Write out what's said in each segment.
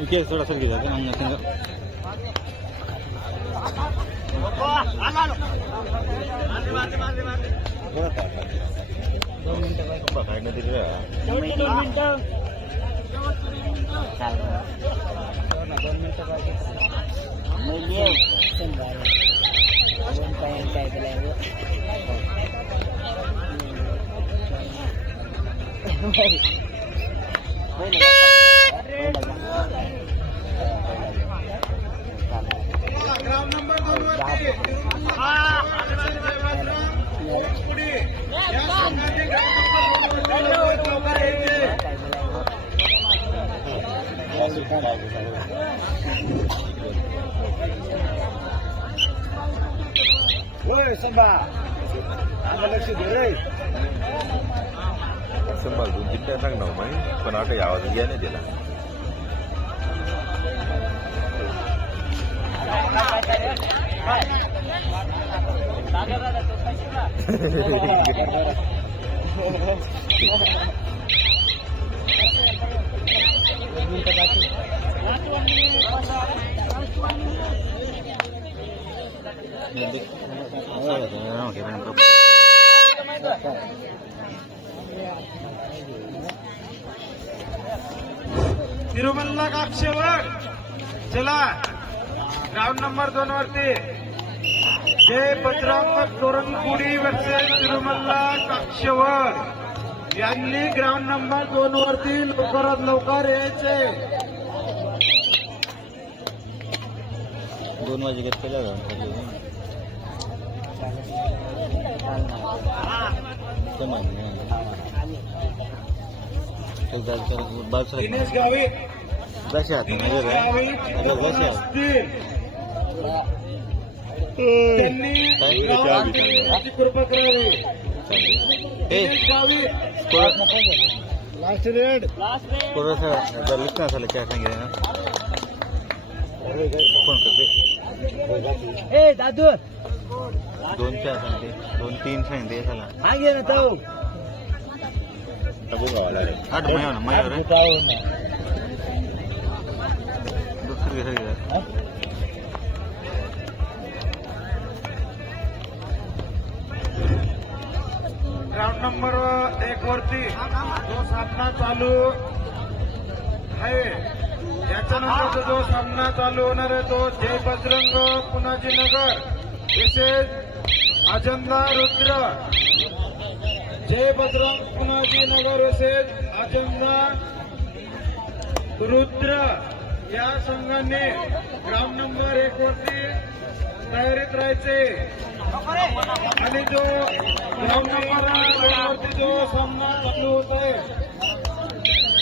ఇంకే చూడ అసలు అదే నన్ను నచ్చిందో government Oi, samba! Ah, mas não se direito! ಸಂಬಳದು ಜಿಡ್ಡಾದಾಗ ನಾವು ಮಾಡಿ ಕೊನಾಟ ಯಾವುದು ಏನಿದಿಲ್ಲ Okay, तिरुमल्ला कापशेवर चला राऊंड नंबर दोन वरती. जय बजरंग तोरणपुडी वर्सेस तिरुमल्ला कापशेवर यांनी ग्राउंड नंबर दोन वरती लवकरात लवकर यायचे. दोन वाजे घेत केलं जशा दिनेश गावी। जशा असतील त्यांनी काय? ग्राउंड याची कृपा करावी हे दिनेश गावी। लास्ट रेड थोडंसं जर लिखणं असेल काय सांगितलं ना फ़ोन करते ए दादू। दोन चार सांगते दोन तीन सांगते हा ना तो ग्राउंड नंबर एक वरती. जो सामना चालू आहे, याच्यानंतर जो सामना चालू होणार आहे तो जय बजरंग पुनाजी नगर विशेष अजंदा रुद्र. जय बजरंग पुनाजी नगर तसेच अजंदा रुद्र या संघाने ग्राम नंबर एक वरती तयारीत राहायचे. आणि जो ग्राम नंबर जो सामना चालू होत आहे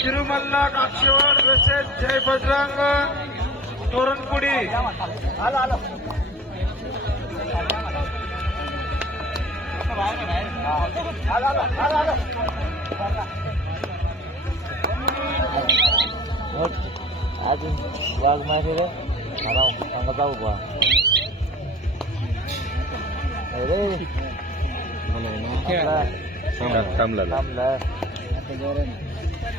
तिरुमल्ला काक्षेवर तसेच जय बजरंग तोरणपुडी. अजून वाघ माहिती रे मला सांगा जाऊ बा अरे मला थांबला थांबलं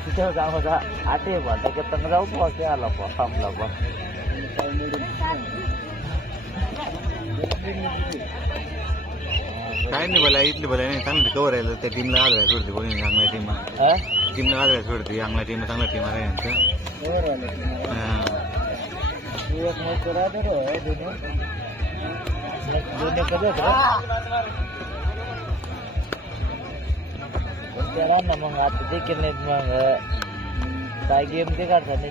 तिथं जाऊ का आते बा त्याच्यात जाऊ बा की आला बा थांबला बा काय नाही बोला इथली बोला नाही चांगली कवर आहे त्या टीमला आदराय सोडते कोणी चांगल्या टीम हा टीमला आदराय सोडते चांगल्या टीम चांगल्या टीम आहे यांचं हा. एक मॅच राहते रे दोन्ही दोन्ही कधी त्याला ना मग आता देखील नाहीत मग काय गेम ते काढता नाही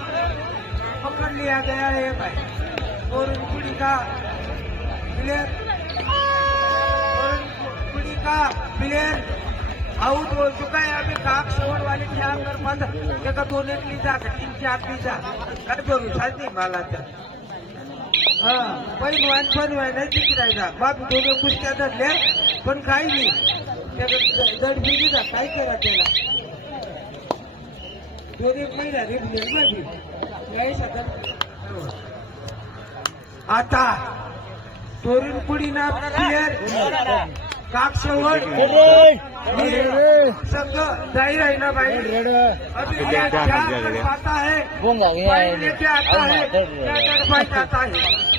पकड़ लिया गया है भाई। और उनकुड़ी का प्लेयर और उनकुड़ी का प्लेयर आउट हो चुका है अभी काक सोड वाले चार कर बंद। जगह दोन इटली जा तीन चार ती जा काय करू सांगते मला तर हा पैलवान पैलवान नाही तिकडायचा बाप दोघे कुस्त्या धरल्या पण काही नाही। दडबिडी जा काय करा त्याला दोन एक महिना रेट नाही आता तोरण पुढीना प्लेयर काकशेवट संघ जाहीर है ना भाई अभी ये क्या कर पाता है बोंगा गया फाइन लेके आता है क्या कर पाई जाता है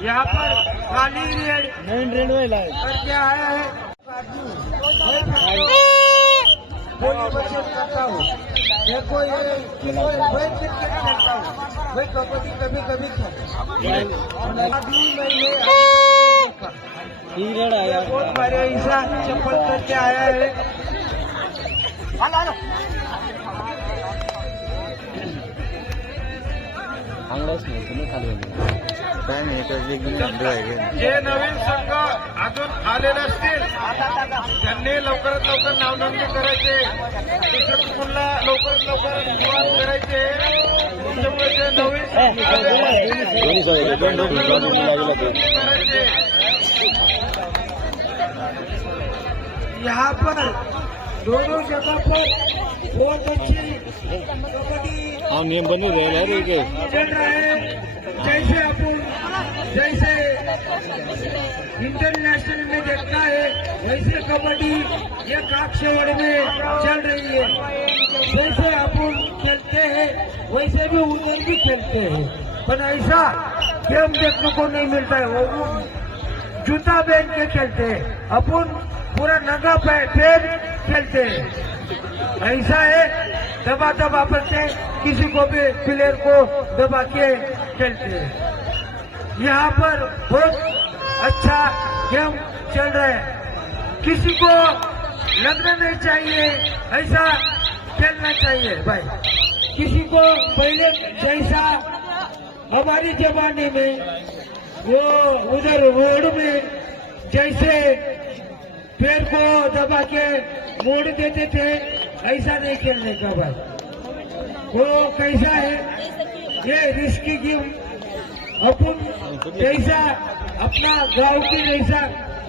यहाँ पर खाली रेड नवीन रेड व्हायला करके आया है बोली बचत करता हूँ देखो ये खेलता हूँ। मैं कबड्डी कभी कभी खेलता ही आया। बहुत बड़े ऐसा चप्पल करके आया है। अंगलाच नाही तुम्ही खाली काय नाही एकच एक झेंडू आहे का जे नवीन संघ अजून आलेले असतील त्यांनी लवकरात लवकर नावनोंदणी करायचे. दुसऱ्या स्कूलला लवकरात लवकर सुरुवात करायचे. जे नवीन करायचे. यहाँ पर दोनों जगह पर बहुत अच्छी कबड्डी हा, नियम बनवू द्यायला रे जैसे अपन जैसे इंटरनेशनल में देखता है, वैसे कबड्डी ये काक्षेवड़ में चल रही है। जैसे अपन खेलते हैं, वैसे भी उधर भी खेलते हैं। पर ऐसा गेम देखने को नहीं मिलता है। वो जूता पहन के खेलते हैं। अपन पूरा नंगा पैर खेलते हैं। ऐसा है दबा दबा करके किसी को भी प्लेयर को दबा के खेलते हैं। यहाँ पर बहुत अच्छा गेम चल रहा है। किसी को लगना नहीं चाहिए, ऐसा खेलना चाहिए भाई। किसी को पहले जैसा हमारी जमाने में, वो उधर रोड में जैसे पेड़ को दबा के मोड़ देते थे, ऐसा नहीं खेलने का भाई। वो कैसा है? ये रिस्की गेम अपन जैसा, अपना गाँव की जैसा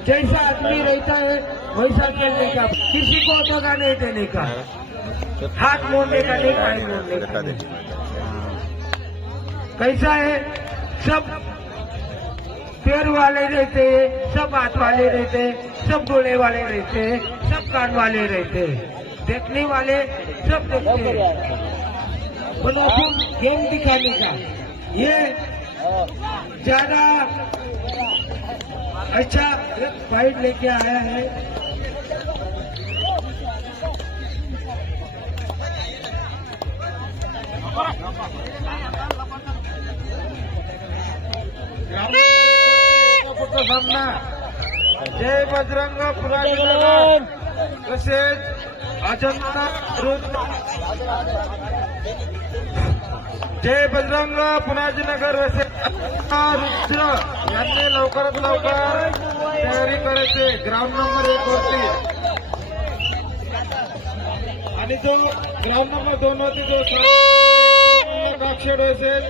जैसा आदमी रहता है, वैसा खेलने का, किसी को दगा नहीं देने का। हाथ मोड़ने का नहीं पानी मोड़ने का कैसा है? सब पैर वाले रहते हैं, सब हाथ वाले रहते हैं, सब गोले वाले रहते हैं, सब कान वाले रहते हैं। देखने वाले सब देखते हैं। अपन गेम दिखाने का। ये ज़्यादा अच्छा एक फाइट लेके आया है। सामना जय बजरंग पुराणनगर तसेच अजंता रुद्र जय बजरंग पुनाजीनगर अजंता रुद्र. यांनी लवकरात लवकर तयारी करायची. ग्राउंड नंबर एक वरती. आणि जो ग्राउंड नंबर दोन वरती जो काक्षेड असेल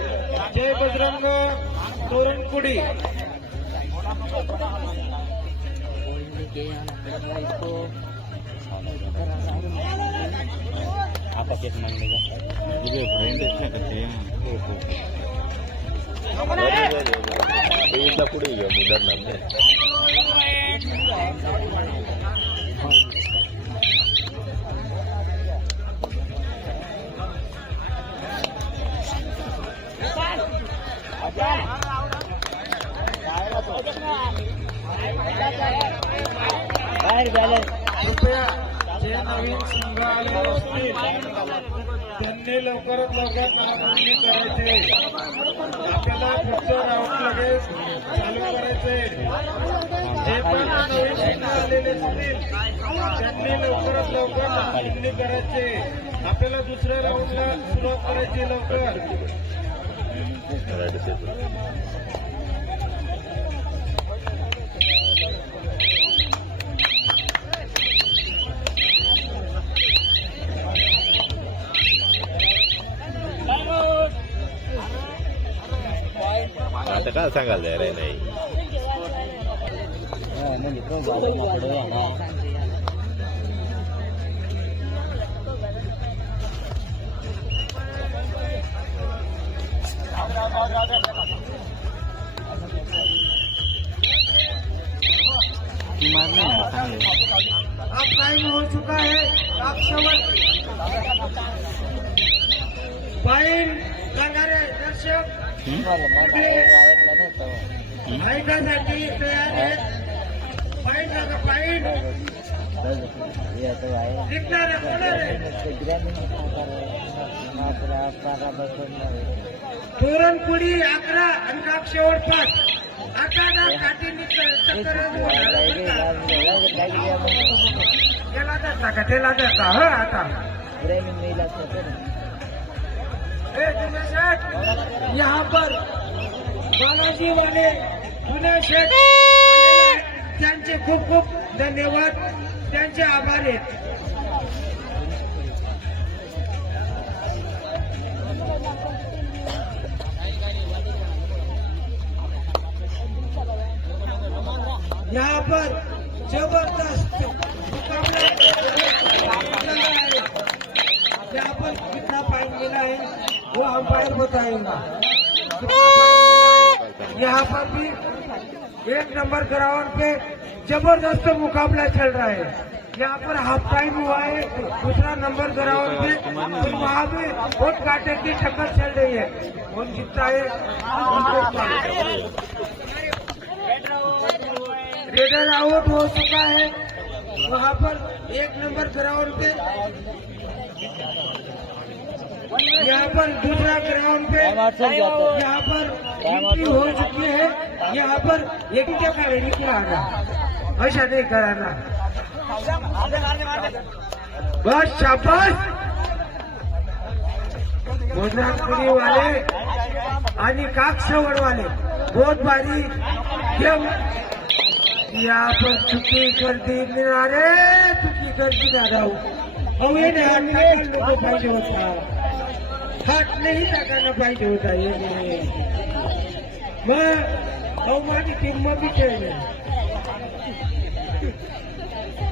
जय बजरंग तोरणकुडी आपा केस मागणे का तुझे फ्रेंड करते इथला पुढे घेऊन उदाहरणार नाही बाहेर बॅलन्स कृपया जे नवीन संग्रहालय असतील त्यांनी लवकरात लवकर नावनोंदणी करायची. आपल्याला फक्त राऊंड लगेच चालू करायचे. जे पण नवीन संघ आलेले असतील त्यांनी लवकरात लवकर नावनोंदणी करायचे. आपल्याला दुसऱ्या राऊंडला सुरुवात करायची लवकर. काय सांगायला आहे नाही अब टाइम हो चुका है आप समझ। पाईन करणारे दर्शक। पुरणपुरी अकरा आणि काप शेवट पाच. आता ना काठी त्याला जाता का? त्याला जाता ह आता. यहाँ पर बालाजी वाले शेठ आलेले त्यांचे खूप खूप धन्यवाद, त्यांचे आभार आहेत. यहाँ पर अंपायर बताएगा। यहाँ पर भी एक नंबर ग्राउंड पे ज़बरदस्त मुकाबला चल रहा है। यहाँ पर हाफ़ टाइम हुआ है, दूसरा नंबर ग्राउंड पे तो वहाँ भी बहुत काटे की टक्कर चल रही है। कौन जीतता है? रेडर आउट हो चुका है। वहाँ पर एक नंबर ग्राउंड पे यहाँ पर दूसरा ग्राउंड पे है। यहाँ पर एंट्री हो चुकी है। यहाँ पर एक क्या करेगी क्या आना। ऐसा नहीं कराना। बस शाबाश। मोजरापुरी वाले आणि काकसवड वाले बहुत भारी गेम यहाँ पर चुकी कर दी अरे चुकी कर दी दादा अहो ये नाही पाहिजे होता हात नाही टाकायला पाहिजे होता ये नाही. मग अहो माझी टीम मग बी खेळली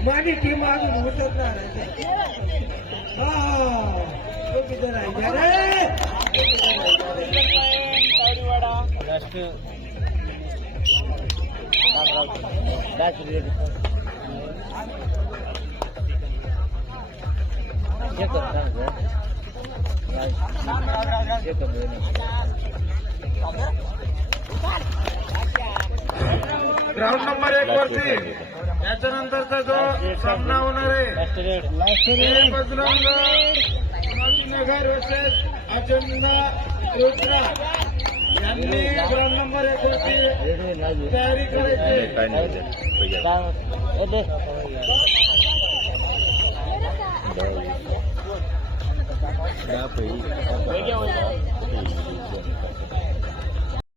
माझी टीम अजून उतरणार आहे हा तो किती राहिला रे तो किती राहिला रे? राष्ट्र राष्ट्र चेक कर चेक ग्राउंड नंबर एक वरती याच्यानंतरचा जो सामना होणार आहे ते बजरंग नगर वर्सेस अचंदा रुद्रा यांनी ग्राउंड नंबर एक वरती तयारी करायची 南北北调一